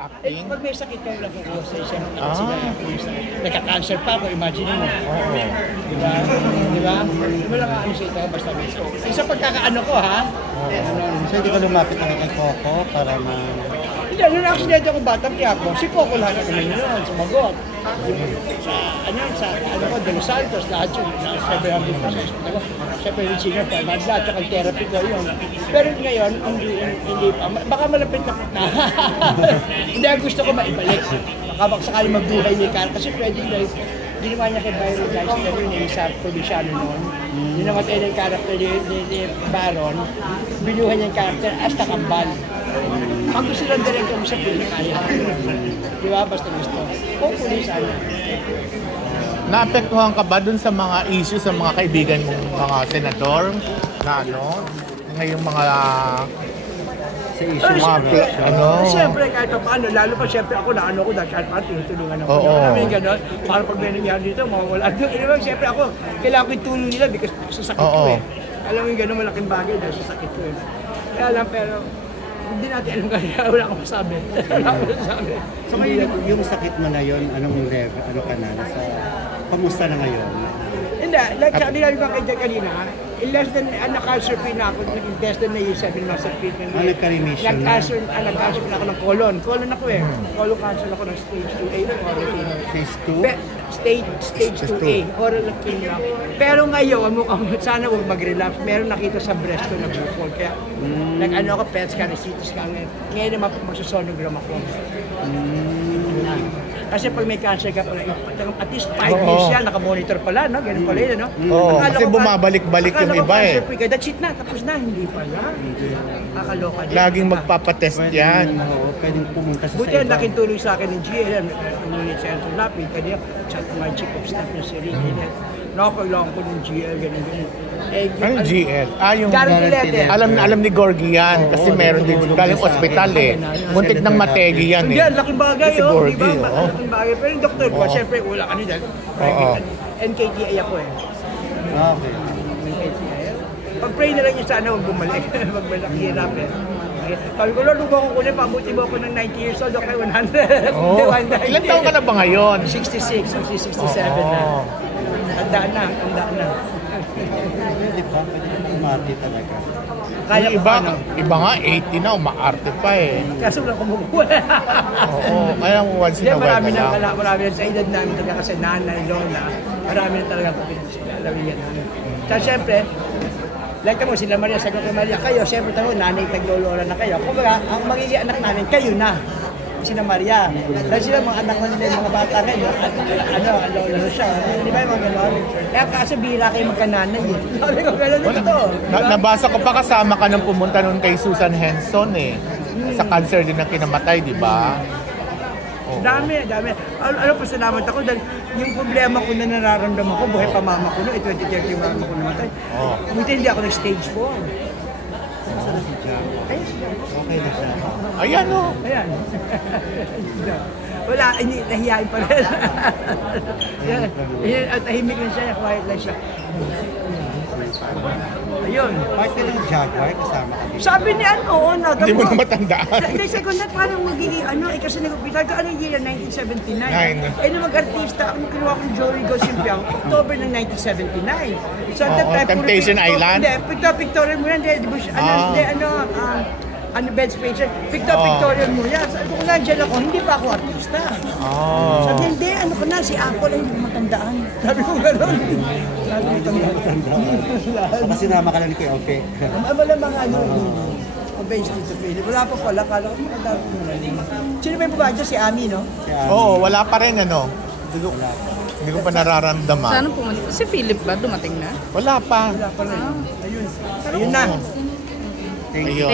acting? Pag may sakit ka lang kukuha sa isang nagka-cancer pa ako, imagine mo. Oo. Diba? Diba? Wala nga ano sa ito, basta may isa pagkakaano ko ha. So hindi ka lumapit na kay Coco para Hindi, nung accident ako batang Quiapo, si Coco lahat ako na yun, sumagot. Sa De Los Santos, lahat yun, nasa 700%. Siyempre yung senior, 500 lahat, tsaka yung therapy ko yun. Pero ngayon, hindi pa, baka malapit na hindi gusto ko maibalik. Baka sakali magbuhay ni Carl, kasi pwede dahil ginawa niya kay Byron Dice na rin yung isa probinsyano noon. Yung namatay na yung character ni Baron, binuhay niya yung character hasta kambal. Ang gusto lang direkto mo sa pilikaya. Di ba? Basta gusto. Hopefully sana. Naapektuhan ka ba dun sa mga issues sa mga kaibigan mong mga senador na ngayong mga Siyempre kahit pa paano, lalo pa siyempre ako na ko dahil kahit paano tinutulungan ako. Alam mo yung gano'n, para pag may nangyari dito, mawawala doon. Siyempre ako, kailangan ko yung tulong nila because sa sakit ko eh. Alam mo yung gano'n, malaking bagay dahil sa sakit ko eh. Kaya lang, pero hindi natin alam kaya, wala akong masabi. So ngayon, yung sakit mo na yun, anong level, ano ka na, kamusta na ngayon? Hindi, like sabi namin ko kay kanina, less than, cancer free na ako, less than na yung 7 months of treatment. Nagka-remission na? Nag-cancer na ako ng colon. Colon ako eh. Colon cancer ako ng stage 2A ng oral chemo. Stage 2? Stage 2A, oral chemo. Pero ngayon, sana huwag mag-relapse. Meron nakita sa breast ko na bukol. Kaya, ako, PET scan, CT scan. Ngayon naman magsusonogram ako. Kasi pag may cancer ka pala, at least 5 years yan, nakamonitor pala, no? Ganun pala yun, no? Kasi bumabalik-balik yung iba eh. That's it na, tapos na, hindi pala. Nakakaloka din. Laging magpapatest yan. Pwedeng pumunta sa buti ang laking tulong sa akin ng GLM, Unit Central Lapid, kanya, chat my chief of staff na si Ricky. Nakakailangan ko ng GL, ganun. Anong GL? Yung guarantee letter. Alam ni Gorgie yan kasi meron din galing ospital eh. Muntik ng mategi yan eh. Hindi, laking bagay Si Gorgie, laking bagay. Pero yung doktor ko, siyempre wala ka nila. NKTI ako eh. Okay. NKTI. Pag-pray na lang yung sana huwag bumalik. Huwag malakihirap eh. Sabi ko, Lord, huwag ako kunin, pabuti mo ako ng 90 years old, okay, 100. Ilan taon ka na ba ngayon? 66, 67 na. Tandaan na. Pwede pa, pwede na umarte talaga. Kaya iba nga, 80 na, umaarte pa eh. Kaso lang kumukuha. Oo, kaya once in a while na lang. Marami na sa edad namin talaga kasi nanay, lola, marami na talaga po pinalawigan namin. Kaya siyempre, like mo, sila Maria, sagot kay Maria, kayo, siyempre tayo, nanay, taglolola na kayo. Kung baga, ang magiging anak namin, kayo na. Sina Maria. Dahil sila mga anak na nila yung mga bata ngayon, lola na siya. Di ba yung mga gano'n? Kaya kaso bihira kayo magkananay eh. Sabi ko, gano'n ito. Nabasa ko pa kasama ka nang pumunta nun kay Susan Henson eh. Sa cancer din ang kinamatay, di ba? Dami. Ano pa salamat ako dahil yung problema ko na nararamdaman ko, buhay pa mama ko no, 2030 yung mama ko namatay. Buti hindi ako nag-stage 4. Okay na siya. Ayan o. Ayan. Wala, nahihain pa rin. Tahimik lang siya, quiet lang siya. Ayun. Parte ng Jaguar kasama ka dito. Sabi ni oo na. Hindi mo na matandaan. Hindi, second na parang magiging kasi nag-umpisa ko, anong year? 1979. Nung mag-artista, ako kinuha kong Joey Gosimpiang, October ng 1979. So, at that time, Temptation Island? Hindi, pictorial mo yan, bed space, pictorial mo yan. Sabi ko, nandiyan ako, hindi pa ako artista. Sabi hindi, ko na, si Apple, hindi ko matandaan. Sabi ko gano'n. Sabi ko matandaan. Kasi sinama ka lang kay Ope. Wala mga Bench dito, Philip. Wala pa pala, kala ko makadami mo na. Sino ba yung babae dyan? Si Ami, no? Oo, wala pa rin Hindi ko pa nararamdaman. Saan pumunta? Si Philip ba? Dumating na? Wala pa. Wala pa rin. Ayun na. Thank you.